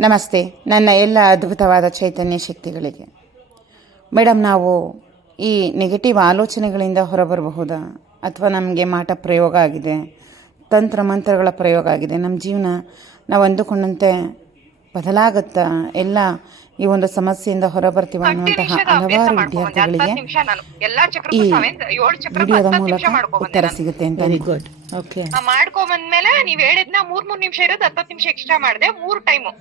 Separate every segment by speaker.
Speaker 1: ನಮಸ್ತೆ. ನನ್ನ ಎಲ್ಲ ಅದ್ಭುತವಾದ ಚೈತನ್ಯ ಶಕ್ತಿಗಳಿಗೆ. ಮೇಡಮ್ ನಾವು ಈ ನೆಗೆಟಿವ್ ಆಲೋಚನೆಗಳಿಂದ ಹೊರಬರಬಹುದಾ? ಅಥವಾ ನಮಗೆ ಮಾಟ ಪ್ರಯೋಗ ಆಗಿದೆ? ತಂತ್ರ ಮಂತ್ರಗಳ ಪ್ರಯೋಗ ಆಗಿದೆ. ನಮ್ಮ ಜೀವನ ನಾವು ಅಂದುಕೊಂಡಂತೆ ಬದಲಾಗುತ್ತಾ? ಎಲ್ಲ ಈ ಒಂದು ಸಮಸ್ಯೆಯಿಂದ ಹೊರಬರ್ತೀವ ಅನ್ನುವಂತಹ ಹಲವಾರು ವಿದ್ಯಾರ್ಥಿಗಳಿಗೆ ಈ ವಿಡಿಯೋದ ಮೂಲಕ ಉತ್ತರ ಸಿಗುತ್ತೆ ಅಂತ
Speaker 2: ಓಕೆ ಮಾಡ್ಕೊ ಬಂದ
Speaker 3: ಮಾಡ್ಕೊಂಬಂದ್ಮೇಲೆ ನೀವ್ ಹೇಳಿದ್ನ ಮೂರ್ ಮೂರ್ ನಿಮಿಷ ಇರೋದು ಹತ್ತತ್ತು ನಿಮಿಷ ಎಕ್ಸ್ಟ್ರಾ ಮಾಡಿದೆ ಮೂರು ಟೈಮು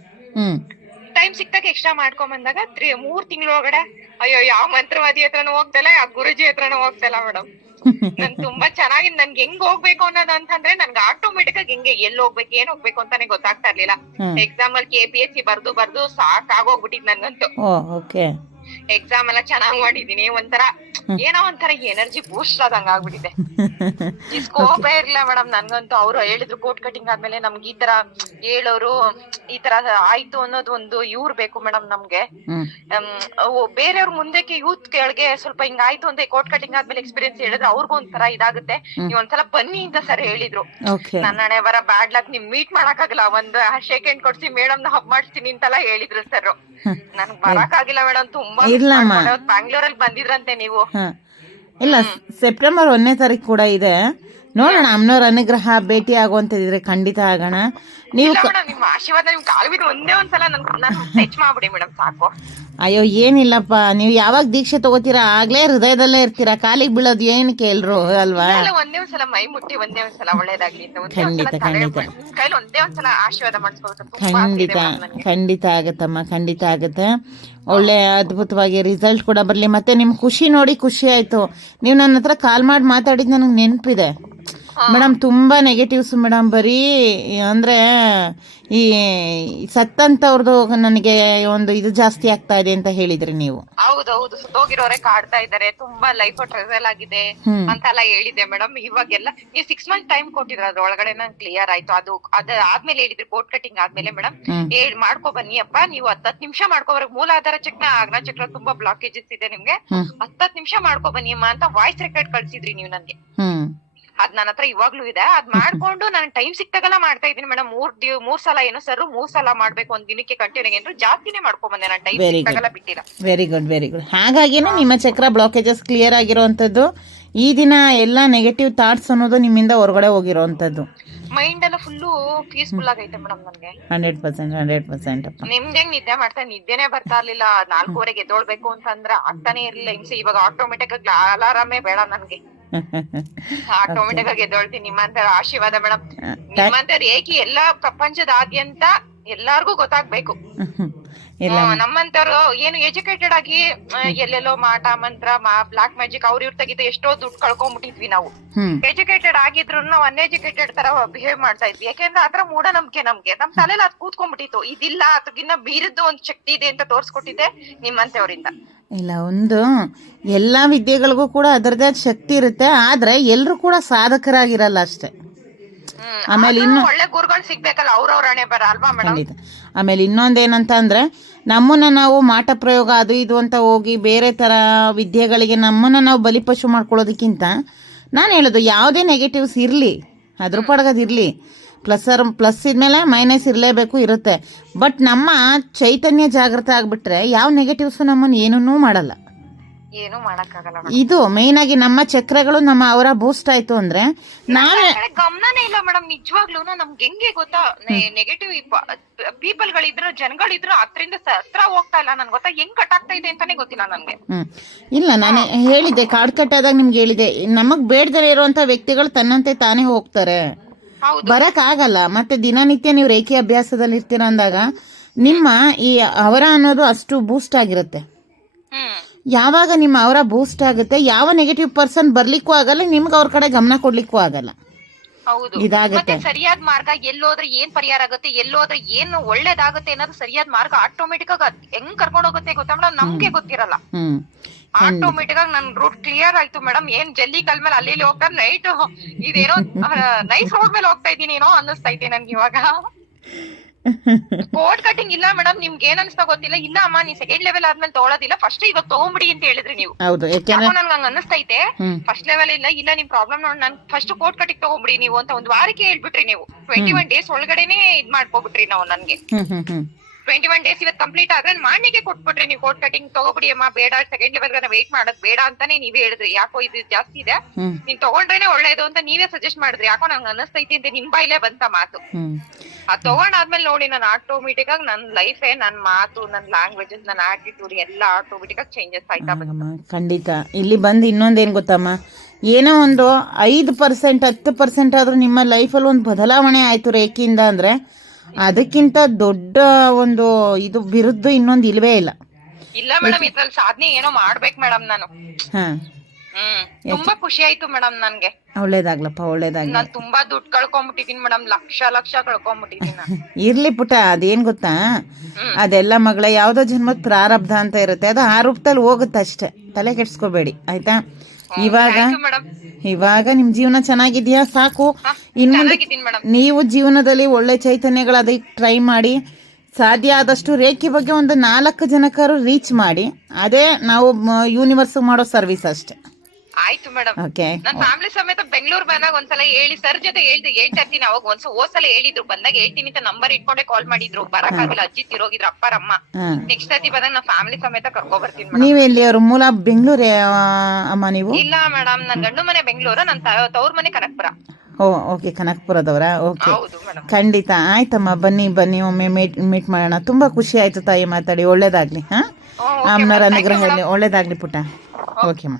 Speaker 3: ಟೈಮ್ ಸಿಕ್ತಾಗ ಎಕ್ಸ್ಟ್ರಾ ಮಾಡ್ಕೊಂಡ್ ಬಂದಾಗ ತ್ರೀ ಮೂರ್ ತಿಂಗಳೊಳಗಡೆ ಅಯ್ಯೋ ಯಾವ ಮಂತ್ರವಾದಿ ಹತ್ರನೂ ಹೋಗ್ತಲ್ಲ ಯಾವ ಗುರುಜಿ ಹತ್ರನೂ ಹೋಗ್ತಲ್ಲ ಮೇಡಮ್ ನನ್ ತುಂಬಾ ಚೆನ್ನಾಗಿ ನನ್ಗೆ ಹೆಂಗ್ ಹೋಗ್ಬೇಕು ಅನ್ನೋದು ಅಂತಂದ್ರೆ ನನ್ಗೆ ಆಟೋಮೆಟಿಕ್ ಆಗಿ ಹೆಂಗೆ ಎಲ್ಲಿ ಹೋಗ್ಬೇಕು ಏನ್ ಹೋಗ್ಬೇಕು ಅಂತಾನೆ ಗೊತ್ತಾಗ್ತಾ ಇರ್ಲಿಲ್ಲ. ಎಕ್ಸಾಮ್ ಅಲ್ಲಿ ಕೆ ಪಿ ಎಸ್ ಸಿ ಬರ್ದು ಬರ್ದು ಸಾಕಾಗೋಗ್ಬಿಟ್ಟಿದ್ ನನ್ಗಂತೂ.
Speaker 2: ಓ ಓಕೆ.
Speaker 3: ಎಕ್ಸಾಮ್ ಎಲ್ಲ ಚೆನ್ನಾಗ್ ಮಾಡಿದೀನಿ ಒಂಥರ ಏನೋ ಒಂಥರ ಎನರ್ಜಿ ಬೂಸ್ಟ್ ಆದಂಗ ಆಗ್ಬಿಟ್ಟಿದೆ. ಈ ಸ್ಕೋಪೇ ಇರ್ಲಿಲ್ಲ ಮೇಡಮ್ ನನ್ಗಂತೂ ಅವ್ರು ಹೇಳಿದ್ರು ಕೋಟ್ ಕಟಿಂಗ್ ಆದ್ಮೇಲೆ ನಮ್ಗೆ ಈ ತರ ಹೇಳೋರು ಈ ತರ ಆಯ್ತು ಅನ್ನೋದು ಒಂದು ಇವ್ರು ಬೇಕು ಮೇಡಮ್ ನಮ್ಗೆ. ಹ್ಮ್, ಬೇರೆಯವ್ರ ಮುಂದಕ್ಕೆ ಯೂತ್ ಕೆಳಗೆ ಸ್ವಲ್ಪ ಹಿಂಗಾಯ್ತು ಅಂತ ಕೋಟ್ ಕಟಿಂಗ್ ಆದ್ಮೇಲೆ ಎಕ್ಸ್ಪೀರಿಯನ್ಸ್ ಹೇಳಿದ್ರೆ ಅವ್ರಿಗೂ ಒಂಥರ ಇದಾಗುತ್ತೆ. ನೀವ್ ಒಂದ್ಸಲ ಬನ್ನಿ ಅಂತ ಸರ್ ಹೇಳಿದ್ರು.
Speaker 2: ಓಕೆ
Speaker 3: ನನ್ನ ಹಣೆ ಬರ ಬ್ಯಾಡ್ ಲಕ್ ನಿಮ್ ಮೀಟ್ ಮಾಡಕ್ಕಾಗಲ್ಲ. ಒಂದ್ ಶೇಕ್ ಹ್ಯಾಂಡ್ ಕೊಡ್ಸಿ ಮೇಡಮ್ನ ಹಬ್ ಮಾಡಿಸ್ತೀನಿ ಅಂತೆಲ್ಲ ಹೇಳಿದ್ರು ಸರ್ ನನ್ಗ್ ಬರಕ್ಕಾಗಿಲ್ಲ ಮೇಡಮ್ ತುಂಬಾ. ಬ್ಯಾಂಗ್ಳೂರಲ್ಲಿ ಬಂದಿದ್ರಂತೆ ನೀವು.
Speaker 2: ಹಾಂ ಇಲ್ಲ ಸೆಪ್ಟೆಂಬರ್ ಒಂದನೇ ತಾರೀಕು ಕೂಡ ಇದೆ. ನೋಡೋಣ ಅಮ್ಮನವ್ರ ಅನುಗ್ರಹ ಭೇಟಿ ಆಗುವಂತದಿದ್ರೆ ಖಂಡಿತ ಆಗೋಣ. ನೀವು
Speaker 3: ನಿಮ್ಮ ಆಶೀರ್ವಾದ ನಿಮ್ ಕಾಲು ಬಿದ್ದು ಒಂದೇ ಒಂದ್ಸಲ ನನ್ ಟಚ್ ಮಾಡ್ಬಿಡಿ ಮೇಡಮ್ ಸಾಕು.
Speaker 2: ಅಯ್ಯೋ ಏನಿಲ್ಲಪ್ಪ ನೀವು ಯಾವಾಗ ದೀಕ್ಷೆ ತಗೋತೀರಾ? ಆಗ್ಲೇ ಹೃದಯದಲ್ಲೇ ಇರ್ತೀರಾ? ಕಾಲಿಗೆ ಬೀಳೋದು ಏನಕ್ಕೆ ಎಲ್ರು ಅಲ್ವಾ?
Speaker 3: ಒಂದೇ ಒಂದ್ಸಲ ಮೈ ಮುಟ್ಟಿ ಒಂದೇ ಒಂದ್ಸಲ ಒಳ್ಳೇದಾಗ್ಲಿ ಅಂತ. ಒಂದೇ
Speaker 2: ಖಂಡಿತ,
Speaker 3: ತಲೆ
Speaker 2: ಖಂಡಿತ.
Speaker 3: ನಿಮ್ ಕೈಲಿ ಒಂದೇ ಒಂದ್ಸಲ ಆಶೀರ್ವಾದ ಮಾಡಿಸ್ಬೇಕು ತುಂಬಾ ಆಸೆ ಇದೆ
Speaker 2: ಖಂಡಿತ
Speaker 3: ನನ್ಗೆ.
Speaker 2: ಖಂಡಿತ ಆಗತ್ತಮ್ಮ ಖಂಡಿತ ಆಗುತ್ತೆ. ಒಳ್ಳೆ ಅದ್ಭುತವಾಗಿ ರಿಸಲ್ಟ್ ಕೂಡ ಬರಲಿ. ಮತ್ತೆ ನಿಮ್ಮ ಖುಷಿ ನೋಡಿ ಖುಷಿ ಆಯಿತು. ನೀವು ನನ್ನ ಹತ್ರ ಕಾಲ್ ಮಾಡಿ ಮಾತಾಡಿದ್ದು ನನಗೆ ನೆನಪಿದೆ. ಮೇಡಮ್ ತುಂಬಾ ನೆಗೆಟಿವ್ಸ್ ಮೇಡಮ್. ಬರೀ ಅಂದ್ರೆ ಈ ಸತ್ತಂತವ್ರದ್ದು ನನಗೆ ಒಂದು ಇದು ಜಾಸ್ತಿ ಆಗ್ತಾ ಇದೆ ಅಂತ ಹೇಳಿದ್ರಿ ನೀವು.
Speaker 3: ಹೌದೌದು. ಸುತ್ತೋಗಿರೋರೆ ಕಾಡ್ತಾ ಇದ್ದಾರೆ. ತುಂಬಾ ಲೈಫ್ ಟ್ರಾವೆಲ್ ಆಗಿದೆ
Speaker 2: ಅಂತ
Speaker 3: ಅಂತೆಲ್ಲ ಹೇಳಿದೆ ಮೇಡಮ್. ಇವಾಗೆಲ್ಲ ನೀವು ಸಿಕ್ಸ್ ಮಂತ್ ಟೈಮ್ ಕೊಟ್ಟಿದ್ರ ಅದ್ರೊಳಗಡೆ ನಂಗೆ ಕ್ಲಿಯರ್ ಆಯ್ತು. ಅದು ಅದ ಆದ್ಮೇಲೆ ಹೇಳಿದ್ರಿ ಕೋಟ್ ಕಟಿಂಗ್ ಆದ್ಮೇಲೆ ಮೇಡಮ್. ಹೇಳ್ ಮಾಡ್ಕೊ ಬನ್ನಿ ಅಪ್ಪ. ನೀವು ಹತ್ತತ್ ನಿಮಿಷ ಮಾಡ್ಕೋಬರ್ಬೇಕು ಮೂಲಾಧಾರ ಚಕ್ರ ಆಗ್ನ ಚಕ್ರ ತುಂಬಾ ಬ್ಲಾಕೇಜಸ್ ಇದೆ ನಿಮ್ಗೆ.
Speaker 2: ಹತ್ತತ್ತು
Speaker 3: ಹತ್ತತ್ ನಿಮಿಷ ಮಾಡ್ಕೊ ಬನ್ನಿ ಅಮ್ಮ ಅಂತ ವಾಯ್ಸ್ ರೆಕಾರ್ಡ್ ಕಳ್ಸಿದ್ರಿ ನೀವು ನನ್ಗೆ ಅದ್ ನನ್ನ ಹತ್ರ ಇವಾಗ್ಲೂ ಇದೆ. ಅದ್ ಮಾಡ್ಕೊಂಡು ನಾನು ಟೈಮ್ ಸಿಕ್ತಾಗೆಲ್ಲ ಮಾಡ್ತಾ ಇದೀನಿ ಮೇಡಮ್. ಮೂರ್ ದಿವ್ ಮೂರ್ ಸಲ ಏನೋ ಸರ್ ಮೂರ್ ಸಲ ಮಾಡ್ಬೇಕು ಒಂದ್ ದಿನಕ್ಕೆ ಕಂಟಿನ್ಯೂ ಏನಾದ್ರು ಜಾಸ್ತಿನೇ ಮಾಡ್ಕೊಂಡ್ ಬಂದೆ. ನಾನು ಟೈಮ್. ಸಿಕ್ತಾಗೆಲ್ಲ ಬಿಟ್ಟಿಲ್ಲ.
Speaker 2: ವೆರಿ ಗುಡ್ ವೆರಿ ಗುಡ್ ಹಾಗಾಗಿನೇ ನಿಮ್ಮ ಚಕ್ರ ಬ್ಲಾಕೇಜಸ್ ಕ್ಲಿಯರ್ ಆಗಿರೋವಂಥದ್ದು ಈ ದಿನ ಎಲ್ಲ ನೆಗೆಟಿವ್ ಥಾಟ್ಸ್ ಅನ್ನೋದು ನಿಮ್ಮಿಂದ ಹೊರಗಡೆ ಹೋಗಿರೋವಂಥದ್ದು
Speaker 3: ಮೈಂಡ್ ಎಲ್ಲ ಫುಲ್ಲು ಪೀಸ್ಫುಲ್ ಆಗೈತೆ ಮೇಡಮ್ ನನ್ಗೆ.
Speaker 2: ಹಂಡ್ರೆಡ್ ಪರ್ಸೆಂಟ್ ಹಂಡ್ರೆಡ್ ಪರ್ಸೆಂಟ್ ಅಪ್ಪ.
Speaker 3: ಹೆಂಗ್ ನಿದ್ದೆ ಮಾಡ್ತಾ ನಿದ್ದೆನೆ ಬರ್ತಾ ಇರ್ಲಿಲ್ಲ. ನಾಲ್ಕೂವರೆಗೆ ಎದ್ದೋಳ್ಬೇಕು ಅಂತಂದ್ರೆ ಆಗ್ತಾನೆ ಇರ್ಲಿಲ್ಲ. ಹಿಂಸೆ ಇವಾಗ ಆಟೋಮೆಟಿಕ್ ಆಗಿ ಅಲಾರಾಮೇ ಬೇಡ ನನ್ಗೆ. ಆಟೋಮೆಟಿಕ್ ಆಗಿ ಎದ್ದೊಳ್ತೀನಿ ನಿಮ್ಮಂತ ಆಶೀರ್ವಾದ ಮೇಡಮ್ ನಿಮ್ಮಂತ ಏಕೆ ಎಲ್ಲಾ ಪ್ರಪಂಚದಾದ್ಯಂತ ಎಲ್ಲಾರ್ಗೂ ಗೊತ್ತಾಗ್ಬೇಕು. ನಮ್ಮಂತವ್ರು ಏನು ಎಜುಕೇಟೆಡ್ ಆಗಿ ಎಲ್ಲೆಲ್ಲೋ ಮಾಟ ಮಂತ್ರ ಬ್ಲಾಕ್ ಮ್ಯಾಜಿಕ್ ಅವ್ರ ಇವ್ರ ತೆಗಿತ ಎಷ್ಟೋ ದುಡ್ಡು ಕಳ್ಕೊಂಡ್ಬಿಟ್ಟಿದ್ವಿ ನಾವು. ಎಜುಕೇಟೆಡ್ ಆಗಿದ್ರು ನಾವು ಅನ್ಎಜುಕೇಟೆಡ್ ತರ ಬಿಹೇವ್ ಮಾಡ್ತಾ ಇದ್ವಿ. ಯಾಕೆಂದ್ರೆ ಅದ್ರ ಮೂಢನಂಬಿಕೆ ನಮ್ಗೆ. ನಮ್ ತಲೆಯಲ್ಲಿ ಅದ್ ಕೂತ್ಕೊಂಡ್ಬಿಟ್ಟಿತ್ತು ಇದಿಲ್ಲ ಅದಕ್ಕಿನ್ನ ಬೀರದ್ದು ಒಂದ್ ಶಕ್ತಿ ಇದೆ ಅಂತ ತೋರ್ಸ್ಕೊಟ್ಟಿದ್ದೆ ನಿಮ್ಮಂತೆಯವರಿಂದ
Speaker 2: ಇಲ್ಲ ಒಂದು ಎಲ್ಲ ವಿದ್ಯೆಗಳಿಗೂ ಕೂಡ ಅದರದೇ ಶಕ್ತಿ ಇರುತ್ತೆ ಆದರೆ ಎಲ್ಲರೂ ಕೂಡ ಸಾಧಕರಾಗಿರಲ್ಲ ಅಷ್ಟೇ. ಆಮೇಲೆ ಇನ್ನು
Speaker 3: ಒಳ್ಳೆ ಗುರುಗಳು ಸಿಗ್ಬೇಕಲ್ಲ ಅವ್ರವ್ರ ಹಣೆ ಬರ ಅಲ್ವಾ ಮೇಡಮ್?
Speaker 2: ಖಂಡಿತ. ಆಮೇಲೆ ಇನ್ನೊಂದೇನಂತ ಅಂದರೆ ನಮ್ಮನ್ನು ನಾವು ಮಾಟ ಪ್ರಯೋಗ ಅದು ಇದು ಅಂತ ಹೋಗಿ ಬೇರೆ ತರ ವಿದ್ಯೆಗಳಿಗೆ ನಮ್ಮನ್ನ ನಾವು ಬಲಿಪಶು ಮಾಡ್ಕೊಳ್ಳೋದಕ್ಕಿಂತ ನಾನು ಹೇಳೋದು ಯಾವುದೇ ನೆಗೆಟಿವ್ಸ್ ಇರಲಿ ಅದ್ರ ಪಡಗದು ಇರಲಿ ಪ್ಲಸ್ ಇದ್ಮೇಲೆ ಮೈನಸ್ ಇರಲೇಬೇಕು ಇರುತ್ತೆ. ಬಟ್ ನಮ್ಮ ಚೈತನ್ಯ ಜಾಗೃತ ಆಗಿಬಿಟ್ರೆ ಯಾವ ನೆಗೆಟಿವ್ಸು ನಮ್ಮನ್ನು ಏನೂ ಮಾಡಲ್ಲ.
Speaker 3: ಏನು ಮಾಡಕ್ಕಾಗಲ್ಲ madam.
Speaker 2: ಇದು ಆಗಿ ನಮ್ಮ ಚಕ್ರಗಳು ನಮ್ಮ ಅವರ ಬೂಸ್ಟ್ ಆಯ್ತು ಅಂದ್ರೆ ನಾವೇ
Speaker 3: ಕಡೆ ಗಮನನೇ ಇಲ್ಲ ಮೇಡಮ್ ನಿಜವಾಗ್ಲೂ ನಮ್ಗೆ ಹೆಂಗೆ ಗೊತ್ತಾ? ನೆಗೆಟಿವ್ ಪೀಪಲ್ ಗಳಿದ್ರು ಜನಗಳಿದ್ರು ಅದ್ರಿಂದ ಸ- ಹತ್ರ ಹೋಗ್ತಾ ಇಲ್ಲ. ನನ್ ಗೊತ್ತಾ? ಹೆಂಗ್ ಕಟ್ ಆಗ್ತಾ ಇದೆ ಅಂತಾನೆ ಗೊತ್ತಿಲ್ಲ ನನ್ಗೆ.
Speaker 2: ಹ್ಮ್. ಇಲ್ಲ ನಾನು ಹೇಳಿದೆ ಕಾಡ್ ಕಟ್ಟಾದಾಗ ನಿಮ್ಗೆ ಹೇಳಿದೆ ನಮಗೆ ಬೇಡದೇ ಇರುವಂತ ವ್ಯಕ್ತಿಗಳು ತನ್ನಂತೆ ತಾನೇ ಹೋಗ್ತಾರೆ. ಬರಕ್ ಆಗಲ್ಲ ಮತ್ತೆ ದಿನನಿತ್ಯ ನೀವು ರೇಖೆ ಅಭ್ಯಾಸದಲ್ಲಿ ಇರ್ತೀರ ಅಂದಾಗ ನಿಮ್ಮ ಈ ಅವರ ಅನ್ನೋದು ಅಷ್ಟು ಬೂಸ್ಟ್ ಆಗಿರುತ್ತೆ. ಯಾವಾಗ ನಿಮ್ಮ ಅವರ ಬೂಸ್ಟ್ ಆಗುತ್ತೆ ಯಾವ ನೆಗೆಟಿವ್ ಪರ್ಸನ್ ಬರ್ಲಿಕ್ಕೂ ಆಗಲ್ಲ ನಿಮ್ಗೆ ಅವ್ರ ಕಡೆ ಗಮನ ಕೊಡ್ಲಿಕ್ಕೂ ಆಗಲ್ಲ.
Speaker 3: ಹೌದು.
Speaker 2: ಇದಾಗುತ್ತೆ.
Speaker 3: ಮತ್ತೆ ಸರಿಯಾದ ಮಾರ್ಗ ಎಲ್ಲೋದ್ರೆ ಏನ್ ಪರಿಹಾರ ಆಗುತ್ತೆ ಎಲ್ಲೋದ್ರೆ ಏನ್ ಒಳ್ಳೇದಾಗುತ್ತೆ ಅನ್ನೋದು ಸರಿಯಾದ ಮಾರ್ಗ ಆಟೋಮೆಟಿಕ್ ಆಗಿ ಹೆಂಗ್ ಕರ್ಕೊಂಡ್ ಹೋಗುತ್ತೆ ಗೊತ್ತಾ ಮೇಡಮ್ ನಮ್ಗೆ ಗೊತ್ತಿರಲ್ಲ. ಆಟೋಮೆಟಿಕ್ ಆಗಿ ನನ್ ರೂಟ್ ಕ್ಲಿಯರ್ ಆಯ್ತು ಮೇಡಮ್ ಏನ್ ಜಲ್ಲಿ ಕಲ್ ಮೇಲೆ ಅಲ್ಲಿ ಹೋಗ್ತಾರೆ? ಹೋಗ್ತಾ ನೈಟ್ ಇದೇನೋ ನೈಸ್ ರೋಡ್ ಮೇಲೆ ಹೋಗ್ತಾ ಇದೀನಿ ಏನೋ ಅನ್ನಿಸ್ತಾ ಇದೆ ನನ್ಗೆ ಇವಾಗ. ಕೋಡ್ ಕಟಿಂಗ್ ಇಲ್ಲ ಮೇಡಮ್ ನಿಮ್ಗೆ ಏನ್ ಅನ್ಸ್ತಾ ಗೊತ್ತಿಲ್ಲ. ಇಲ್ಲ ಅಮ್ಮ ನೀ ಸೆಕೆಂಡ್ ಲೆವೆಲ್ ಆದ್ಮೇಲೆ ತಗೊಳೋದಿಲ್ಲ ಫಸ್ಟ್ ಇವಾಗ ತಗೊಂಬಿಡಿ ಅಂತ ಹೇಳಿದ್ರಿ ನೀವು. ನನ್ಗೆ ಹಂಗ ಅನ್ನಿಸ್ತೈತೆ ಫಸ್ಟ್ ಲೆವೆಲ್ ಇಲ್ಲ. ಇಲ್ಲ ನಿಮ್ ಪ್ರಾಬ್ಲಮ್ ನೋಡಿ. ನನ್ ಫಸ್ಟ್ ಕೋಟ್ ಕಟಿಂಗ್ ತಗೊಂಬಿಡಿ ನೀವು ಅಂತ ಒಂದ್ ವಾರಕ್ಕೆ ಹೇಳ್ಬಿಟ್ರಿ ನೀವು. ಟ್ವೆಂಟಿ ಒನ್ ಡೇಸ್ ಒಳಗಡೆನೆ ಇದ್ ಮಾಡ್ಕೊಬಿಟ್ರಿ ನಾವು ನನ್ಗೆ. ಟ್ವೆಂಟಿ ಒನ್ ಡೇಸ್ ಇವತ್ತು ಕಂಪ್ಲೀಟ್ ಆದ್ರೆ ಮಾರ್ನಿಂಗ್ ಕೊಟ್ಬಿಟ್ರಿ. ನೀವು ಕೋಟ್ ಕಟಿಂಗ್ ತಗೋಬಿಡಿ ಅಮ್ಮ. ಬೇಡ ಸೆಕೆಂಡ್ ಲೆವೆಲ್ ವೇಟ್ ಮಾಡೋದು ಬೇಡ ಅಂತಾನೆ ನೀವೇ ಹೇಳಿದ್ರಿ. ಯಾಕೋ ಇದು ಜಾಸ್ತಿ ಇದೆ. ನೀನ್ ತಗೊಂಡ್ರೇನೆ ಒಳ್ಳೇದು ಅಂತ ನೀವೇ ಸಜೆಸ್ಟ್ ಮಾಡಿದ್ರಿ. ಯಾಕೋ ನಂಗೆ ಅನಿಸ್ತೈತಿ ಅಂತ ನಿಮ್ ಬಾಯಿಲೇ ಬಂತ ಮಾತು.
Speaker 2: ಆ
Speaker 3: ಅದ್ ತಗೊಂಡಾದ್ಮೇಲೆ ನೋಡಿ ನಾನು ಆಟೋಮೆಟಿಕ್ ಆಗಿ ನನ್ ಲೈಫೇ ನನ್ ಮಾತು ನನ್ ಲ್ಯಾಂಗ್ವೇಜಸ್ ನನ್ ಆಟಿಟ್ಯೂಡ್ ಎಲ್ಲ ಆಟೋಮೆಟಿಕ್ ಆಗಿ ಚೇಂಜಸ್ ಆಯ್ತಾ
Speaker 2: ಖಂಡಿತ. ಇಲ್ಲಿ ಬಂದು ಇನ್ನೊಂದೇನು ಗೊತ್ತಮ್ಮ? ಏನೋ ಒಂದು ಐದು ಪರ್ಸೆಂಟ್ ಹತ್ತು ಪರ್ಸೆಂಟ್ ಆದ್ರೂ ನಿಮ್ಮ ಲೈಫಲ್ಲಿ ಒಂದು ಬದಲಾವಣೆ ಆಯಿತು ರೇಖೆಯಿಂದ ಅಂದರೆ ಅದಕ್ಕಿಂತ ದೊಡ್ಡ ಒಂದು ಇದು ಬಿರುದ್ದು ಇನ್ನೊಂದು ಇಲ್ವೇ ಇಲ್ಲ.
Speaker 3: ಇಲ್ಲ ಮೇಡಮ್ ಇದ್ರಲ್ಲಿ ಸಾಧನೆ ಏನೋ ಮಾಡ್ಬೇಕು ಮೇಡಮ್ ನಾನು.
Speaker 2: ಹಾಂ.
Speaker 3: ಹ್ಮ್. ತುಂಬಾ ಖುಷಿ ಆಯ್ತು ಮೇಡಮ್ ನನ್ಗೆ.
Speaker 2: ಒಳ್ಳೇದಾಗ್ಲಪ್ಪ ಒಳ್ಳೇದಾಗ್ಲಿ.
Speaker 3: ನಾನು ತುಂಬಾ ದುಡ್ಡು ಕಳ್ಕೊಂಡ್ಬಿಟ್ಟಿದೀನಿ ಮೇಡಮ್ ಲಕ್ಷ ಲಕ್ಷ ಕಳ್ಕೊಂಡ್ಬಿಟ್ಟಿದೀನಿ ನಾನು.
Speaker 2: ಇರ್ಲಿ ಪುಟ ಅದೇನ್ ಗೊತ್ತಾ? ಅದೆಲ್ಲ ಮಗಳ ಯಾವ್ದೋ ಜನ್ಮದ ಪ್ರಾರಬ್ಧ ಅಂತ ಇರುತ್ತೆ ಅದು ಆ ರೂಪದಲ್ಲಿ ಹೋಗುತ್ತೆ ಅಷ್ಟೇ ತಲೆ ಕೆಡ್ಸ್ಕೋಬೇಡಿ ಆಯ್ತಾ? ಇವಾಗ ಇವಾಗ ನಿಮ್ಮ ಜೀವನ ಚೆನ್ನಾಗಿದೆಯಾ? ಸಾಕು. ಇನ್ನು ನೀವು ಜೀವನದಲ್ಲಿ ಒಳ್ಳೆ ಚೈತನ್ಯಗಳು ಅದಕ್ಕೆ ಟ್ರೈ ಮಾಡಿ. ಸಾಧ್ಯ ಆದಷ್ಟು ರೇಖೆ ಬಗ್ಗೆ ಒಂದು ನಾಲ್ಕು ಜನಕ್ಕಾರು ರೀಚ್ ಮಾಡಿ. ಅದೇ ನಾವು ಯೂನಿವರ್ಸ್ ಮಾಡೋ ಸರ್ವಿಸ್ ಅಷ್ಟೇ.
Speaker 3: ಆಯ್ತು ಮೇಡಮ್.
Speaker 2: ಓಕೆ
Speaker 3: ನಾನ್ ಫ್ಯಾಮಿಲಿ ಸಮೇತ ಬೆಂಗಳೂರ್ ಬಂದಾಗ ಒಂದ್ಸಲ ಹೇಳಿ ಸರ್ ಜೊತೆ ಹೇಳ್ದೆ ಹೇಳ್ತಾ ಇರ್ತೀನಿ ಅವಾಗ. ಒಂದ್ಸ ಹೋದ್ಸಲ ಹೇಳಿದ್ರು ಬಂದಾಗ ಹೇಳ್ತೀನಿ ಅಂತ ನಂಬರ್ ಇಟ್ಕೊಂಡೆ ಕಾಲ್ ಮಾಡಿದ್ರು. ಬರಕ್ಕಾಗಿಲ್ಲ ಅಜ್ಜಿ ತಿರೋಗಿದ್ರು ಅಪ್ಪ
Speaker 2: ಅಮ್ಮ
Speaker 3: ನೆಕ್ಸ್ಟ್ ಸತಿ ಬಂದಾಗ ನಾ ಫ್ಯಾಮಿಲಿ ಸಮೇತ ಕರ್ಕೊ ಬರ್ತೀನಿ ಮೇಡಮ್.
Speaker 2: ನೀವು ಎಲ್ಲಿಯವರು ಮೂಲ ಬೆಂಗಳೂರೇ ಅಮ್ಮ ನೀವು?
Speaker 3: ಇಲ್ಲ ಮೇಡಮ್ ನನ್ ಗಂಡು ಮನೆ ಬೆಂಗಳೂರು ನನ್ ತ- ತವ್ರ ಮನೆ ಕನಕಪುರ.
Speaker 2: ಓ ಓಕೆ ಕನಕಪುರದವರಾ? ಓಕೆ
Speaker 3: ಹೌದು ಮೇಡಮ್.
Speaker 2: ಖಂಡಿತ. ಆಯ್ತಮ್ಮ ಬನ್ನಿ ಬನ್ನಿ ಒಮ್ಮೆ ಮೀಟ್ ಮೀಟ್ ಮಾಡೋಣ. ತುಂಬಾ ಖುಷಿ ಆಯ್ತು ತಾಯಿ ಮಾತಾಡಿ. ಒಳ್ಳೇದಾಗಲಿ ಹಾ? ಅಮ್ಮನವರ ಅನುಗ್ರಹ ಇರಲಿ ಒಳ್ಳೇದಾಗಲಿ ಪುಟ್ಟ. ಓಕೆಮ್ಮ